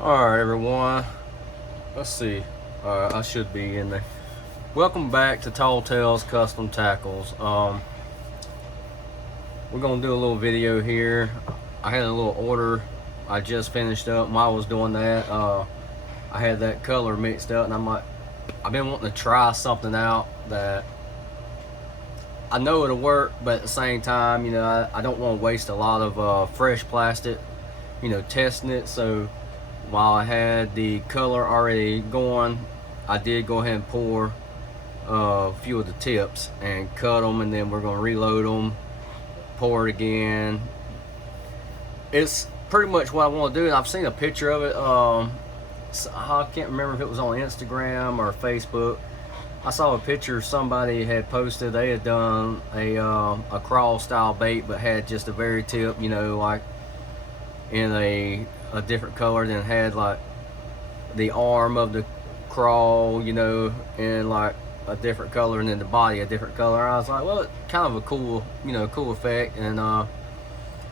Alright everyone, let's see, I should be in there. Welcome back to Tall Tales Custom Tackles. We're going to do a little video here. I had a little order I just finished up. While I was doing that, I had that color mixed up, and I've been wanting to try something out that I know it'll work, but at the same time, I don't want to waste a lot of fresh plastic, testing it. So while I had the color already going, I did go ahead and pour a few of the tips and cut them, and then we're going to reload them, pour it again. It's pretty much what I want to do, and I've seen a picture of it. I can't remember if it was on Instagram or Facebook. I saw a picture somebody had posted. They had done a crawl style bait, but had just a very tip, like in a different color, than had like the arm of the crawl, in like a different color, and then the body a different color. I was like, well, it's kind of a cool, cool effect. And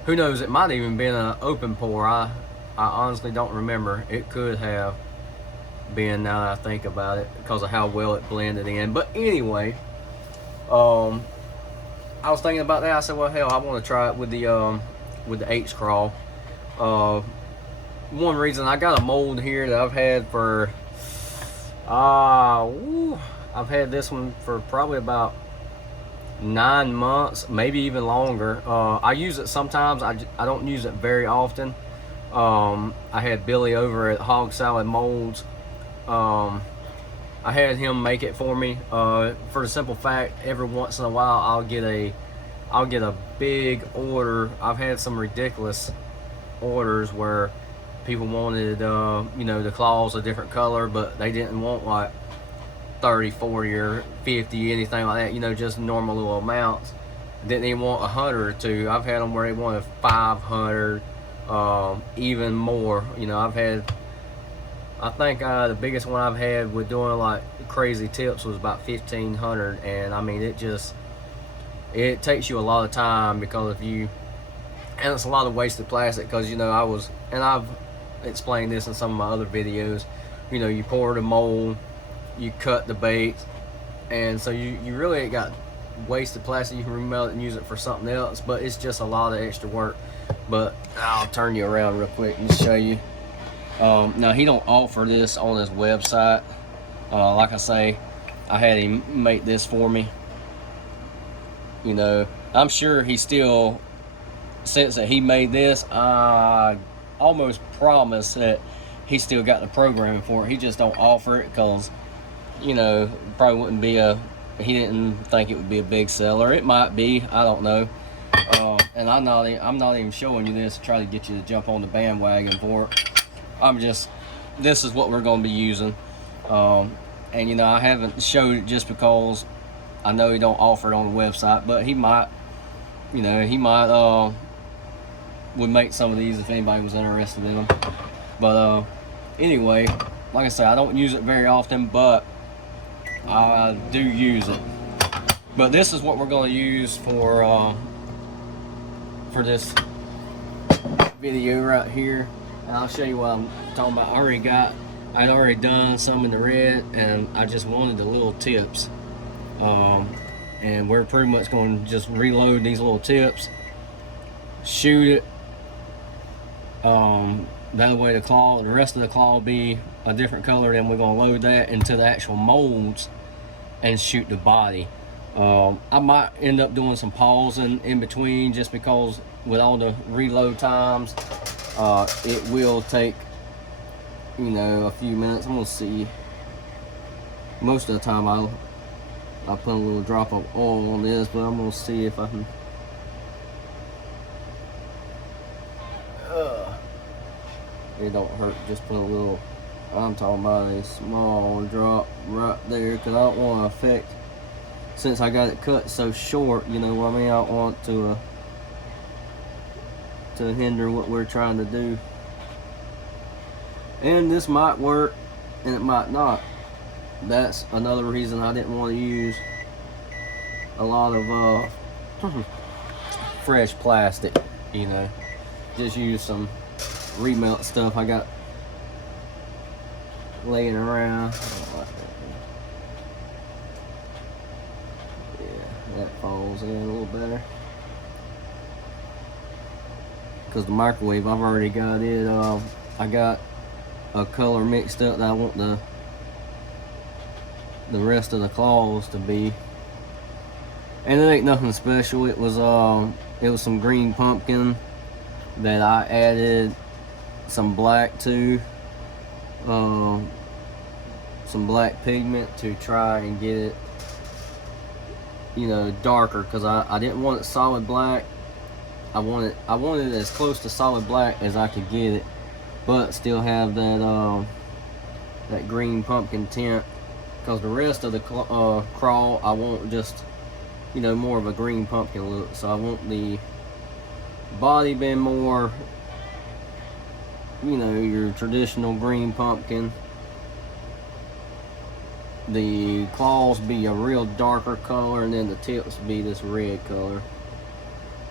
who knows, it might even been an open pour. I honestly don't remember. It could have been, now that I think about it, because of how well it blended in. But anyway, I was thinking about that. I said, well, hell, I want to try it with the h-craw. One reason, I got a mold here that I've had for I've had this one for probably about 9 months, maybe even longer. I use it sometimes. I don't use it very often. I had Billy over at Hog Salad Molds. I had him make it for me, for the simple fact, every once in a while I'll get a big order. I've had some ridiculous orders where people wanted the claws a different color, but they didn't want like 30, 40, or 50, anything like that, just normal little amounts. Didn't even want 100 or two. I've had them where they wanted 500, even more. I think the biggest one I've had with doing like crazy tips was about 1,500, and I mean, it takes you a lot of time, because and it's a lot of wasted plastic, because I've explained this in some of my other videos. You pour the mold, you cut the bait, and so you really ain't got wasted plastic. You can remelt it and use it for something else, but it's just a lot of extra work. But I'll turn you around real quick and show you. Now, he don't offer this on his website. Like I say, I had him make this for me. I'm sure he still, since that he made this, I almost promise that he still got the programming for it. He just don't offer it because, probably wouldn't be he didn't think it would be a big seller. It might be, I don't know. And I'm not even showing you this to try to get you to jump on the bandwagon for it. This is what we're going to be using. And I haven't showed it just because I know he don't offer it on the website, but he might, would make some of these if anybody was interested in them. But anyway, like I said, I don't use it very often, but I do use it. But this is what we're going to use for this video right here. And I'll show you what I'm talking about. I'd already done some in the red, and I just wanted the little tips. And we're pretty much going to just reload these little tips, shoot it. That way the rest of the claw will be a different color. Then we're going to load that into the actual molds and shoot the body. I might end up doing some pausing in between, just because with all the reload times, it will take a few minutes. I'm gonna see. Most of the time I'll put a little drop of oil on this, but I'm gonna see if I can. It don't hurt, just put a little, I'm talking about a small drop right there, because I don't want to affect, since I got it cut so short, you know what I mean, I don't want to hinder what we're trying to do. And this might work and it might not. That's another reason I didn't want to use a lot of fresh plastic, just use some remelt stuff. I got laying around. Yeah, that falls in a little better. Because the microwave, I've already got it. I got a color mixed up that I want the rest of the claws to be. And it ain't nothing special. It was some green pumpkin that I added some black to, some black pigment to try and get it, you know, darker, because I didn't want it solid black. I wanted it as close to solid black as I could get it, but still have that that green pumpkin tint. Because the rest of the crawl, I want just, you know, more of a green pumpkin look. So I want the body being more, you know, your traditional green pumpkin. The claws be a real darker color, and then the tips be this red color.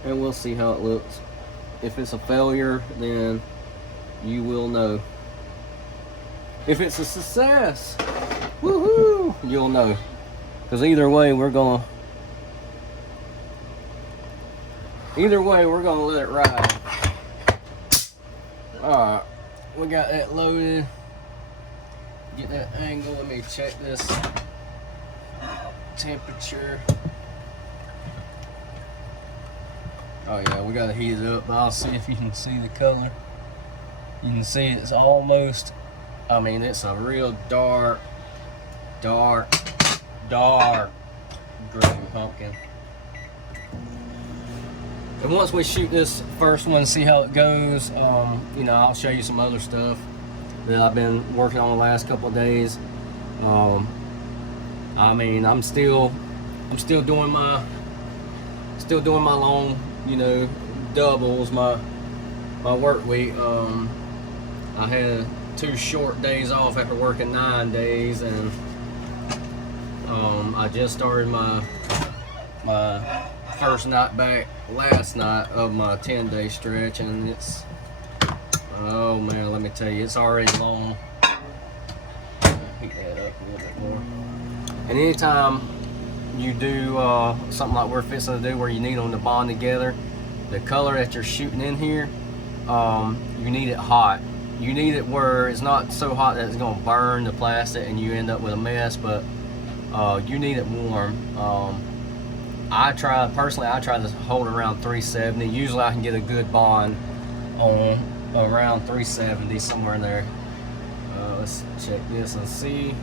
And we'll see how it looks. If it's a failure, then you will know. If it's a success, woohoo, you'll know. Because either way, we're gonna let it ride. Alright, we got that loaded. Get that angle. Let me check this temperature. Oh yeah, we gotta heat it up, but I'll see if you can see the color. You can see it's almost, I mean, it's a real dark green pumpkin. And once we shoot this first one, see how it goes, you know, I'll show you some other stuff that I've been working on the last couple of days. I mean, I'm still doing my long, you know, doubles, my work week. I had 2 short days off after working 9 days, and I just started my first night back last night of my 10-day stretch, and it's, oh man, let me tell you, it's already long. Heat that up a little bit more. And anytime you do something like we're fixing to do, where you need them to bond together, the color that you're shooting in here, you need it hot. You need it where it's not so hot that it's going to burn the plastic and you end up with a mess, but you need it warm. I try to hold around 370. Usually I can get a good bond on around 370, somewhere in there. Let's check this and see.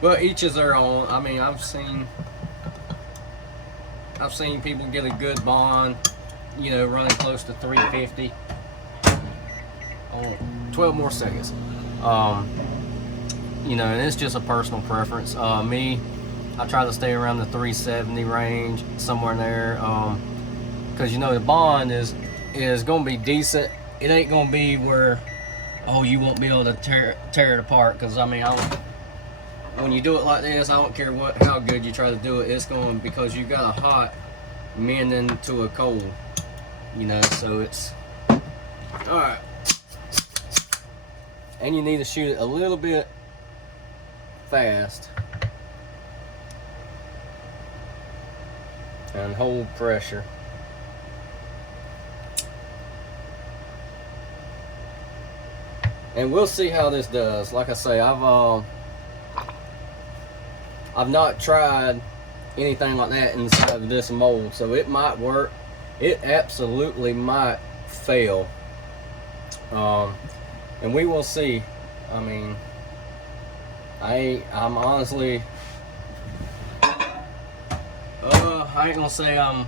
But each is their own. I mean, I've seen people get a good bond, you know, running close to 350. Oh, 12 more seconds. You know, and it's just a personal preference. Me, I try to stay around the 370 range, somewhere in there, because you know the bond is going to be decent. It ain't going to be where, oh, you won't be able to tear it apart. Because I mean, when you do it like this, I don't care how good you try to do it. It's going, because you got a hot mending to a cold, you know. So it's all right, and you need to shoot it a little bit fast and hold pressure. And we'll see how this does. Like I say, I've not tried anything like that inside of this mold, so it might work. It absolutely might fail, and we will see. I mean, I'm honestly, I ain't gonna say I'm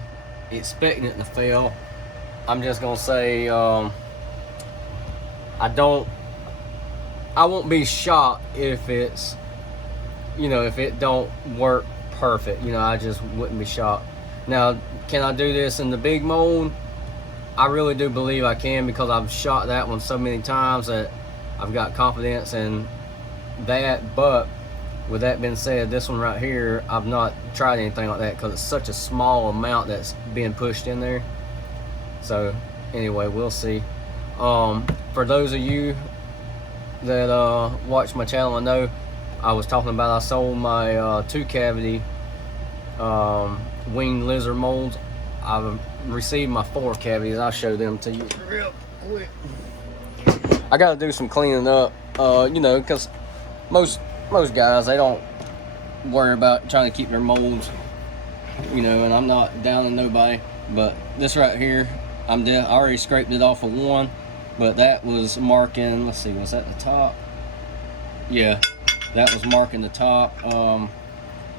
expecting it to fail. I'm just gonna say I won't be shocked if it's, you know, if it don't work perfect. You know, I just wouldn't be shocked. Now, can I do this in the big mold? I really do believe I can, because I've shot that one so many times that I've got confidence in that. But with that being said, this one right here, I've not tried anything like that because it's such a small amount that's being pushed in there. So anyway, we'll see. For those of you that watch my channel, I know I was talking about I sold my 2 cavity winged lizard molds. I've received my 4 cavities. I'll show them to you real quick. I gotta do some cleaning up, you know, because most guys, they don't worry about trying to keep their molds, you know, and I'm not down on nobody, but this right here, I already scraped it off of one, but that was marking, let's see, was that the top? Yeah, that was marking the top.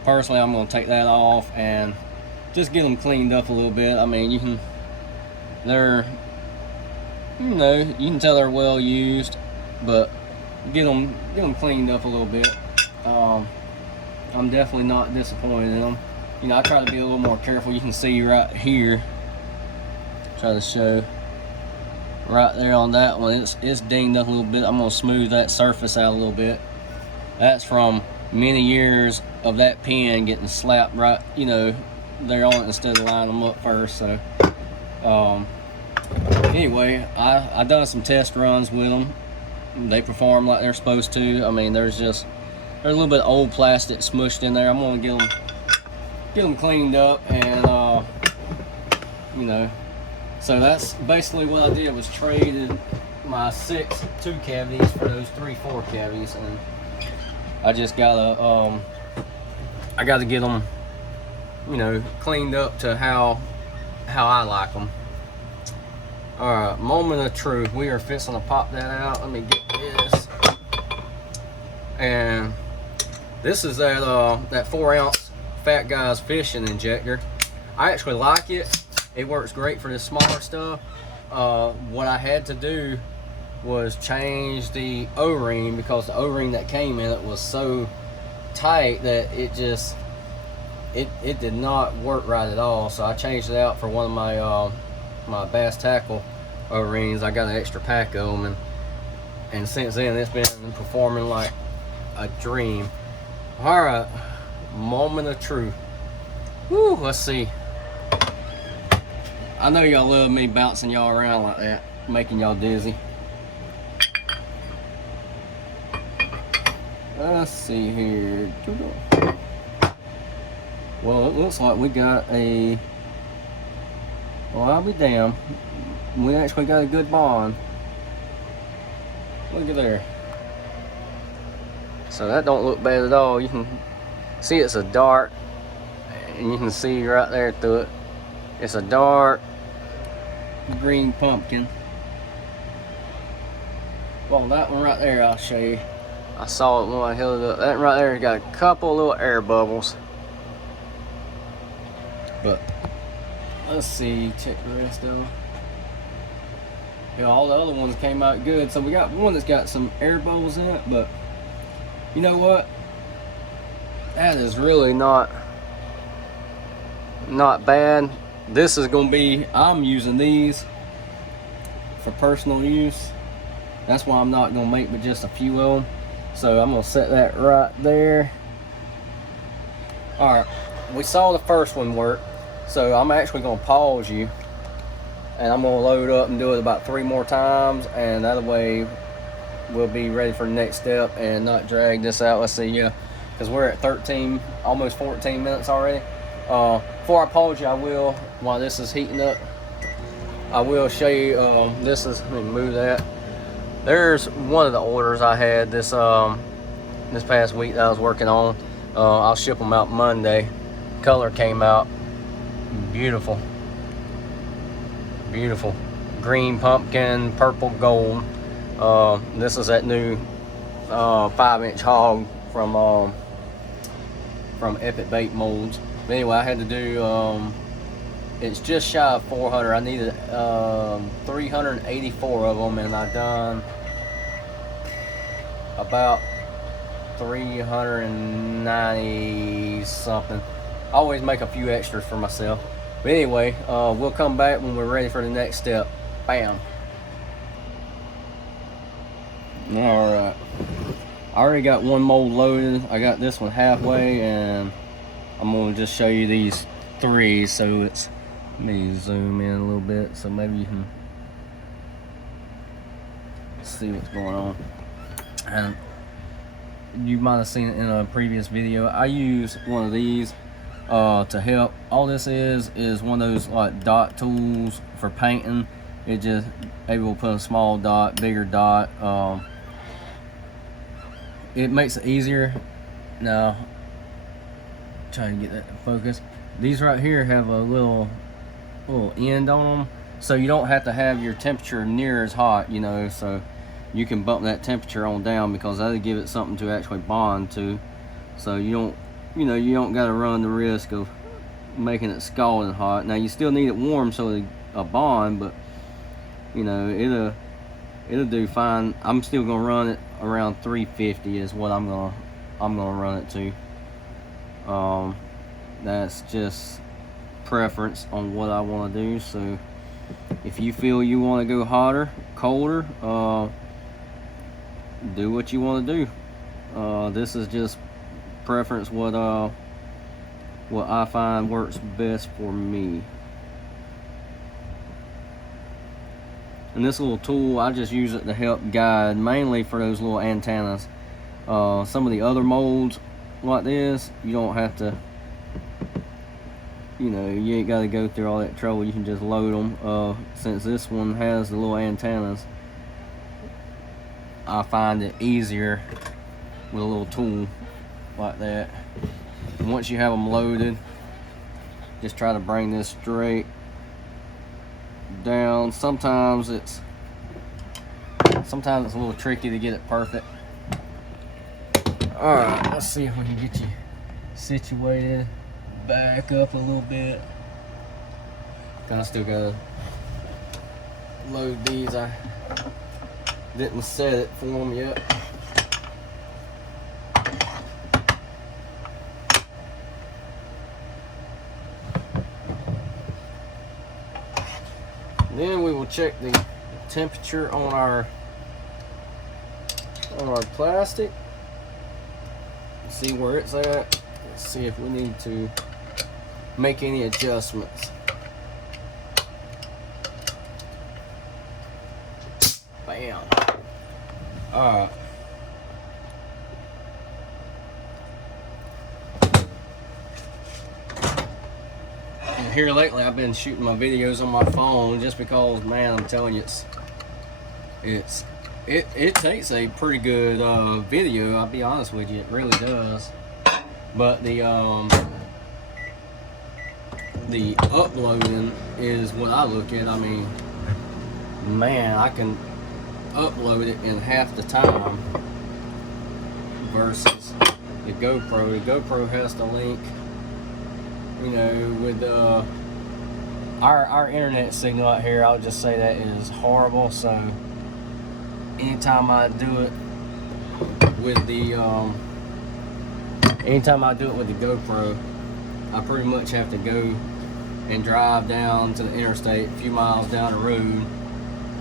Personally, I'm going to take that off and just get them cleaned up a little bit. I mean, they're, you know, you can tell they're well used, but get them cleaned up a little bit. I'm definitely not disappointed in them. You know, I try to be a little more careful. You can see right here, try to show right there on that one, it's dinged up a little bit. I'm gonna smooth that surface out a little bit. That's from many years of that pin getting slapped right, you know, there on it instead of lining them up first. So anyway, I done some test runs with them. They perform like they're supposed to. I mean, there's a little bit of old plastic smushed in there. I'm gonna get them cleaned up, and you know, so that's basically what I did, was traded my 6 2 cavities for those 3 4 cavities, and I just gotta I gotta get them, you know, cleaned up to how I like them. All right, moment of truth. We are fixing to pop that out. Let me get this. And this is that 4 ounce Fat Guys fishing injector. I actually like it. It works great for this smaller stuff. What I had to do was change the O-ring, because the O-ring that came in it was so tight that it did not work right at all. So I changed it out for one of my my bass tackle O-rings. I got an extra pack of them, and since then it's been performing like a dream. All right, moment of truth. Woo, let's see. I know y'all love me bouncing y'all around like that, making y'all dizzy. Let's see here. Well, it looks like we got a, well, I'll be damned, we actually got a good bond. Look at there. So that don't look bad at all. You can see it's a dark, and you can see right there through it, it's a dark green pumpkin. Well, that one right there, I'll show you. I saw it when I held it up. That right there got a couple little air bubbles. But let's see, check the rest of them. You know, all the other ones came out good. So we got one that's got some air bubbles in it, but you know what? That is really not bad. This is gonna be, I'm using these for personal use. That's why I'm not gonna make but just a few of them. So I'm gonna set that right there. All right, we saw the first one work. So I'm actually gonna pause you, and I'm gonna load up and do it about 3 more times, and that way we'll be ready for the next step and not drag this out. Let's see, yeah, because we're at 13, almost 14 minutes already. Before I pause you, I will, while this is heating up, I will show you, this is, let me move that. There's one of the orders I had this past week that I was working on. I'll ship them out Monday. Color came out beautiful, beautiful, green pumpkin, purple gold. This is that new 5-inch hog from Epic Bait Molds. But anyway, I had to do, it's just shy of 400. I needed 384 of them, and I done about 390 something. I always make a few extras for myself. But anyway, we'll come back when we're ready for the next step. Bam. All right. I already got one mold loaded. I got this one halfway, and I'm gonna just show you these 3. So it's, let me zoom in a little bit so maybe you can see what's going on. And you might have seen it in a previous video. I use one of these to help. All this is one of those like dot tools for painting. It just able to put a small dot, bigger dot. It makes it easier. Now, trying to get that focus. These right here have a little end on them, so you don't have to have your temperature near as hot, you know, so you can bump that temperature on down, because that'll give it something to actually bond to, so you don't, you know, you don't got to run the risk of making it scalding hot. Now you still need it warm so a bond, but you know, it'll do fine. I'm still gonna run it around 350 is what I'm gonna run it to. That's just preference on what I want to do. So if you feel you want to go hotter, colder, do what you want to do. This is just preference, what I find works best for me. And this little tool, I just use it to help guide, mainly for those little antennas. Some of the other molds like this, you don't have to, you know, you ain't got to go through all that trouble. You can just load them. Since this one has the little antennas, I find it easier with a little tool like that. And once you have them loaded, just try to bring this straight down. Sometimes it's a little tricky to get it perfect. All right, let's see if we can get you situated. Back up a little bit. I still gotta load these. I didn't set it for them yet. Then we will check the temperature on our plastic. See where it's at. Let's see if we need to make any adjustments. Bam. Alright. And here lately I've been shooting my videos on my phone just because, man, I'm telling you, it takes a pretty good video, I'll be honest with you, it really does. But the uploading is what I look at. I mean, man, I can upload it in half the time versus the GoPro. The GoPro has to link, you know, with our internet signal out here. I'll just say that is horrible. So anytime I do it with the GoPro, I pretty much have to go and drive down to the interstate a few miles down the road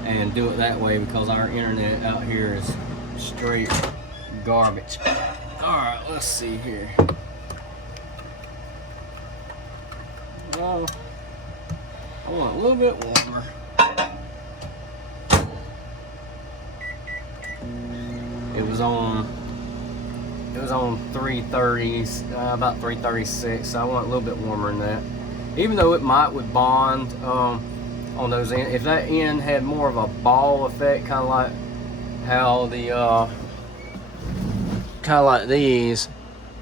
and do it that way, because our internet out here is straight garbage. Alright, let's see here. Well, I want a little bit warmer. It was on 330, about 336, so I want a little bit warmer than that. Even though it would bond on those ends. If that end had more of a ball effect, kind of like how the kind of like these,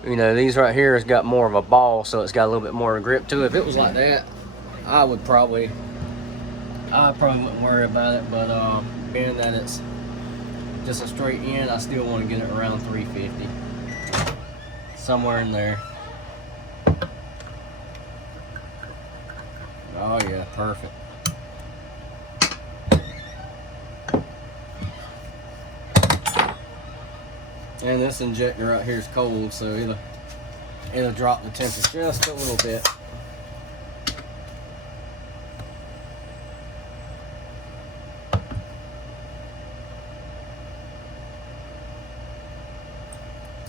you know, these right here has got more of a ball, so it's got a little bit more grip to it. If it was like that, I probably wouldn't worry about it. But being that it's just a straight end, I still want to get it around 350, somewhere in there. Oh yeah, perfect. And this injector right here is cold, so it'll drop the temperature just a little bit.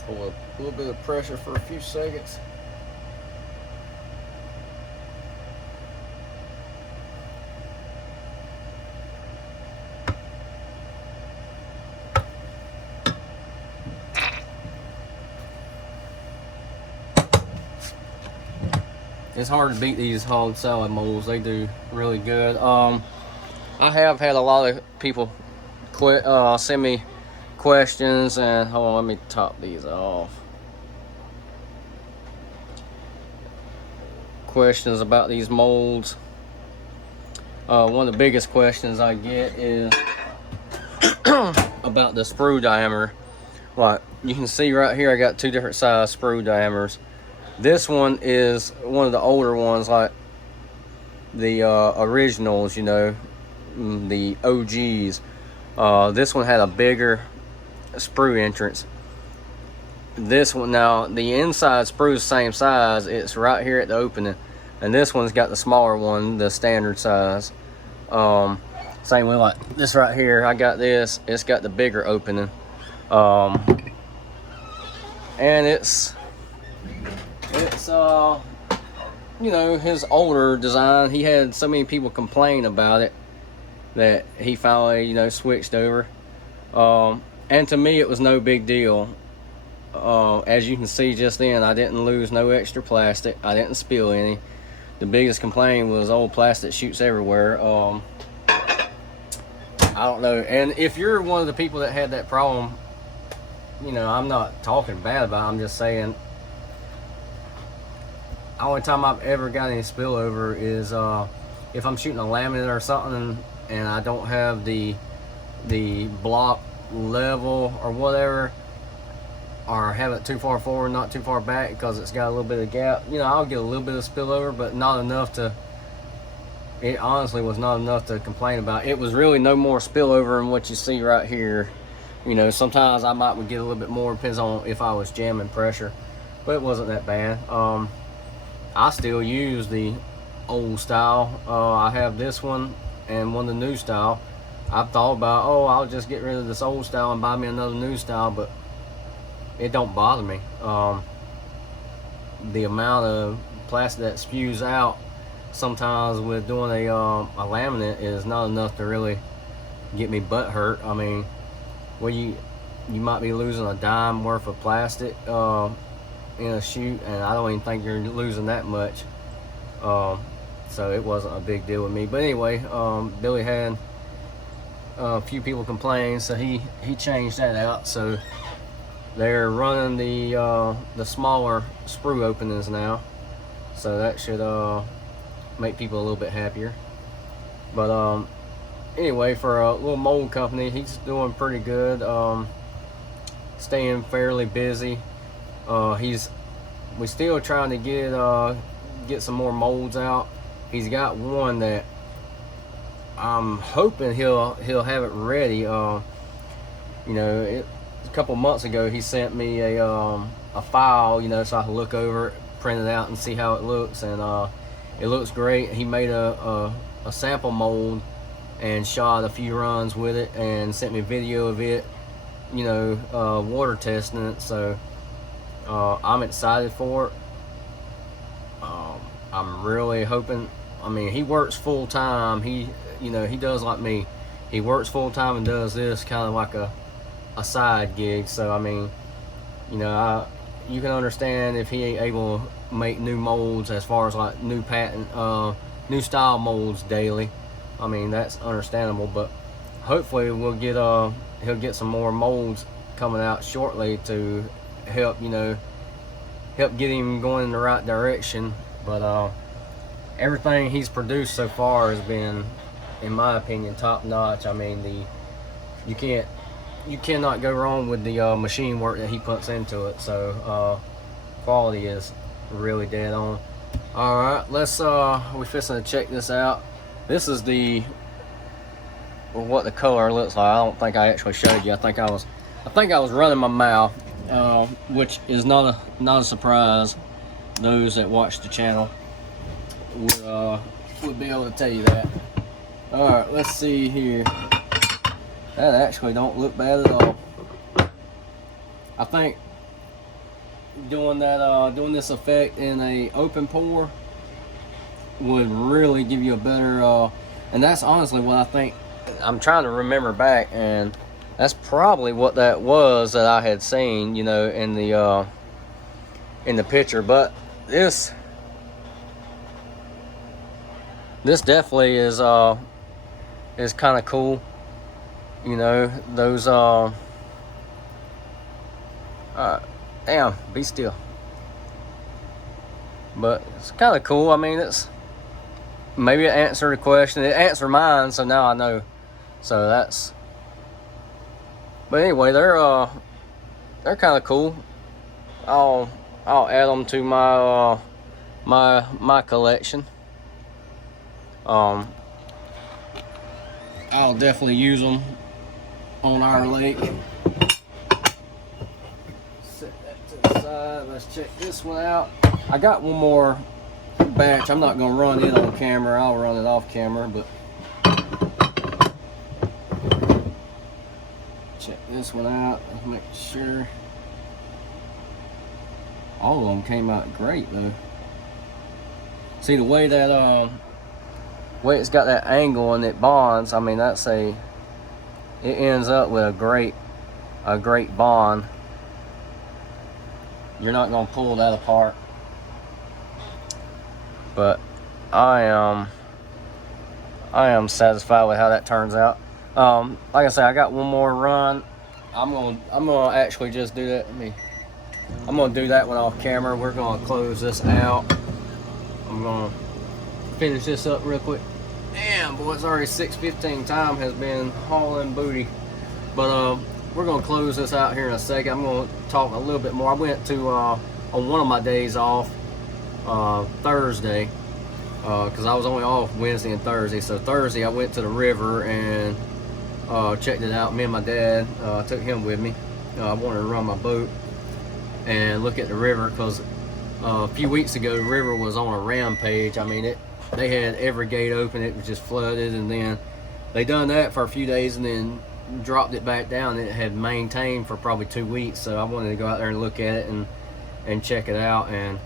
Hold a little bit of pressure for a few seconds. it's hard to beat these hog salad molds. They do really good. I have had a lot of people send me questions, and hold on, let me top these off. Questions about these molds. One of the biggest questions I get is about the sprue diameter. Like you can see right here, I got two different size sprue diameters. This one is one of the older ones, like the originals, you know, the OGs. This one had a bigger sprue entrance. This one, now the inside sprue is the same size, it's right here at the opening, and this one's got the smaller one, the standard size. Same way, like this right here, I got this, it's got the bigger opening. And it's you know, his older design, he had so many people complain about it that he finally, you know, switched over. And to me, it was no big deal. As you can see just then, I didn't lose no extra plastic, I didn't spill any. The biggest complaint was old plastic shoots everywhere. I don't know, and if you're one of the people that had that problem, you know, I'm not talking bad about it, I'm just saying the only time I've ever got any spillover is if I'm shooting a laminate or something and I don't have the block level or whatever, or have it too far forward, not too far back, because it's got a little bit of gap. You know, I'll get a little bit of spillover, but not enough to, it honestly was not enough to complain about. It was really no more spillover than what you see right here. You know, sometimes I might get a little bit more, depends on if I was jamming pressure, but it wasn't that bad. I still use the old style. I have this one and one of the new style. I've thought about, oh, I'll just get rid of this old style and buy me another new style, but it don't bother me. The amount of plastic that spews out sometimes with doing a laminate is not enough to really get me butt hurt. I mean, well, you might be losing a dime worth of plastic in a shoot, and I don't even think you're losing that much. So it wasn't a big deal with me. But anyway, Billy had a few people complain, so he changed that out. So they're running the smaller sprue openings now, so that should make people a little bit happier. But anyway, for a little mold company, he's doing pretty good, staying fairly busy. We still trying to get some more molds out. He's got one that I'm hoping he'll have it ready. You know, a couple months ago he sent me a file, you know, so I can look over it, print it out, and see how it looks. And it looks great. He made a sample mold and shot a few runs with it and sent me a video of it, you know, water testing it. So I'm excited for it. I'm really hoping. I mean, he works full time. He does like me. He works full time and does this kind of like a side gig. So I mean, you know, you can understand if he ain't able to make new molds as far as like new new style molds daily. I mean, that's understandable. But hopefully we'll get he'll get some more molds coming out shortly to help, you know, help get him going in the right direction. But everything he's produced so far has been, in my opinion, top notch. I mean, you cannot go wrong with the machine work that he puts into it. So quality is really dead on. All right, we're fixing to check this out. This is what the color looks like. I don't think I actually showed you. I think I was running my mouth, which is not a surprise. Those that watch the channel would be able to tell you that. All right, let's see here. That actually don't look bad at all. I think doing this effect in a open pour would really give you a better, and that's honestly what I think. I'm trying to remember back, and that's probably what that was that I had seen, you know, in the picture. But this This definitely is kind of cool. You know, those damn, be still. But it's kind of cool. I mean, it's maybe it answered a question. It answered mine, so now I know. So that's. But anyway, they're kind of cool. I'll add them to my my collection. I'll definitely use them on our lake. Set that to the side. Let's check this one out. I got one more batch. I'm not gonna run it on camera. I'll run it off camera, but check this one out. Let's make sure. All of them came out great though. See the way that way it's got that angle and it bonds. I mean, it ends up with a great bond. You're not gonna pull that apart. But I am satisfied with how that turns out. Like I said, I got one more run. I'm gonna actually just do that. I'm gonna do that one off camera. We're gonna close this out. I'm gonna finish this up real quick. Damn, boy, it's already 6:15. Time has been hauling booty. But we're gonna close this out here in a second. I'm gonna talk a little bit more. I went to on one of my days off Thursday, because I was only off Wednesday and Thursday. So Thursday I went to the river and checked it out. Me and my dad, took him with me. I wanted to run my boat and look at the river, because a few weeks ago the river was on a rampage. I mean, they had every gate open. It was just flooded, and then they done that for a few days and then dropped it back down. It had maintained for probably 2 weeks, so I wanted to go out there and look at it and check it out. And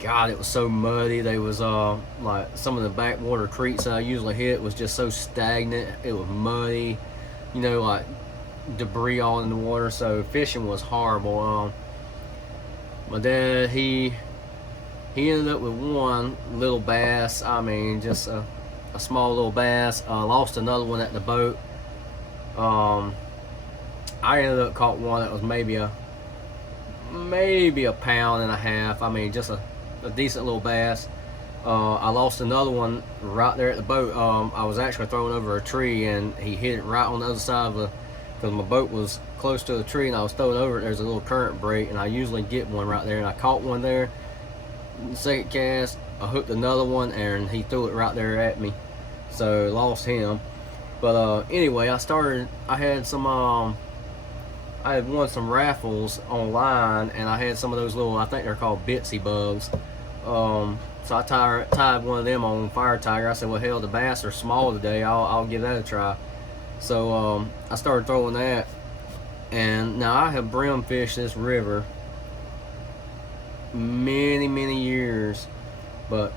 God, it was so muddy. They was like some of the backwater creeks that I usually hit was just so stagnant. It was muddy, you know, like debris all in the water. So fishing was horrible. My dad, he ended up with one little bass. I mean, just a small little bass. Lost another one at the boat. I ended up caught one that was maybe a pound and a half. I mean, just a decent little bass. I lost another one right there at the boat. I was actually throwing over a tree, and he hit it right on the other side of because my boat was close to the tree, and I was throwing over it. There's a little current break, and I usually get one right there, and I caught one there. Second cast, I hooked another one, and he threw it right there at me, so lost him. But anyway, I had won some raffles online, and I had some of those little, I think they're called Bitsy bugs. So I tied one of them on Fire Tiger. I said, well, hell, the bass are small today. I'll give that a try. So I started throwing that, and now I have brim fished this river many years, but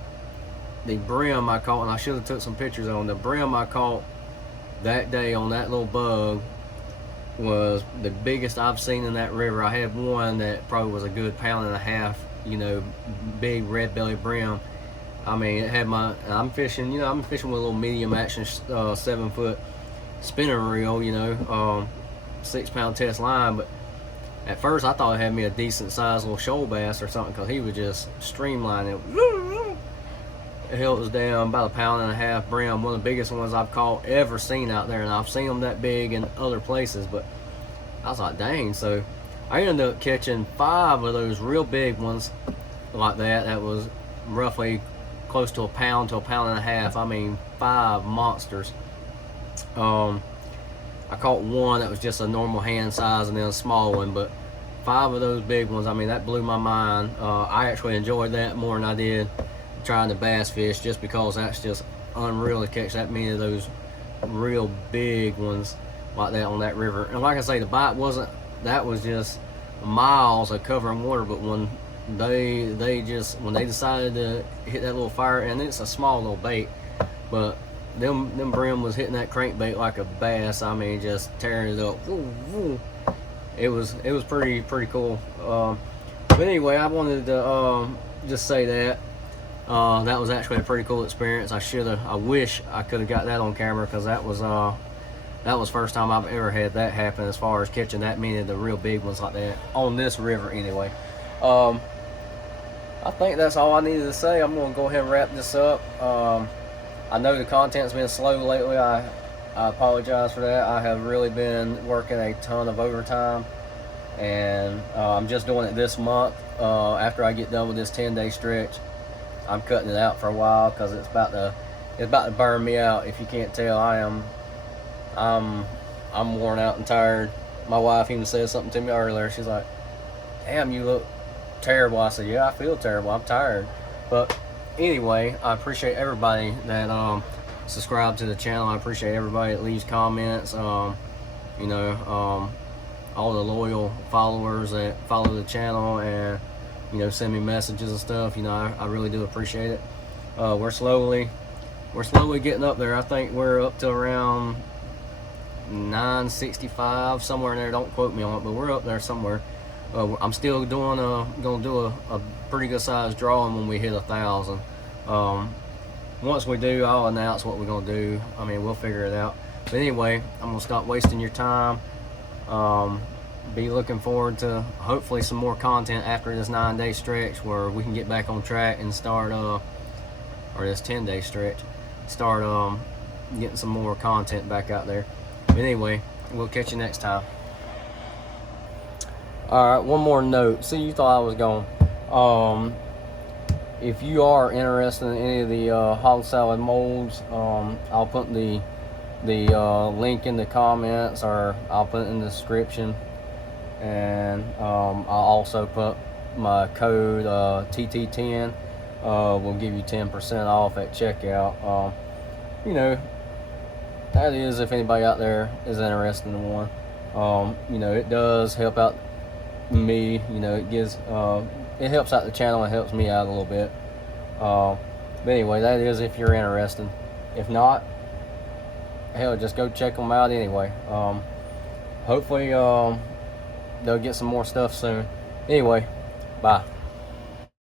the brim I caught, and I should have took some pictures on the brim I caught that day on that little bug, was the biggest I've seen in that river. I had one that probably was a good pound and a half, you know, big red belly brim. I mean, it had I'm fishing with a little medium action 7-foot spinning reel, you know, 6-pound test line. But at first I thought it had me a decent sized little shoal bass or something, because he was just streamlining it. The hell, it was down about a pound and a half brim, one of the biggest ones I've caught ever seen out there, and I've seen them that big in other places, but I was like, dang. So I ended up catching 5 of those real big ones like that. That was roughly close to a pound and a half. I mean, 5 monsters. I caught one that was just a normal hand size, and then a small one, but 5 of those big ones, I mean, that blew my mind. I actually enjoyed that more than I did trying to bass fish, just because that's just unreal to catch that many of those real big ones like that on that river. And like I say, the bite was just miles of covering water, but when they decided to hit that little fire, and it's a small little bait, but them brim was hitting that crankbait like a bass. I mean, just tearing it up. Woo, woo. It was pretty cool. But anyway, I wanted to just say that That was actually a pretty cool experience. I wish I could have got that on camera, because that was first time I've ever had that happen, as far as catching that many of the real big ones like that on this river anyway. I think that's all I needed to say. I'm going to go ahead and wrap this up. I know the content's been slow lately. I apologize for that. I have really been working a ton of overtime, and I'm just doing it this month. After I get done with this 10-day stretch, I'm cutting it out for a while, because it's about to burn me out. If you can't tell, I'm worn out and tired. My wife even said something to me earlier. She's like, "Damn, you look terrible." I said, "Yeah, I feel terrible. I'm tired." But anyway, I appreciate everybody that subscribe to the channel. I appreciate everybody that leaves comments. All the loyal followers that follow the channel and send me messages and stuff. I really do appreciate it. We're slowly getting up there. I think we're up to around 965, somewhere in there. Don't quote me on it, but we're up there somewhere. I'm still gonna do a pretty good sized drawing when we hit 1,000. Once we do, I'll announce what we're gonna do. I mean, we'll figure it out. But anyway, I'm gonna stop wasting your time. Be looking forward to hopefully some more content after this 9-day stretch, where we can get back on track and start or this 10-day stretch, start getting some more content back out there. But anyway, we'll catch you next time. Alright, one more note. See, you thought I was gone. If you are interested in any of the hog salad molds, I'll put the link in the comments, or I'll put it in the description. And I'll also put my code TT10 will give you 10% off at checkout. That is, if anybody out there is interested in one. It does help out me. It helps out the channel. It helps me out a little bit. But anyway, that is if you're interested. If not, hell, just go check them out anyway. Hopefully they'll get some more stuff soon. Anyway, bye.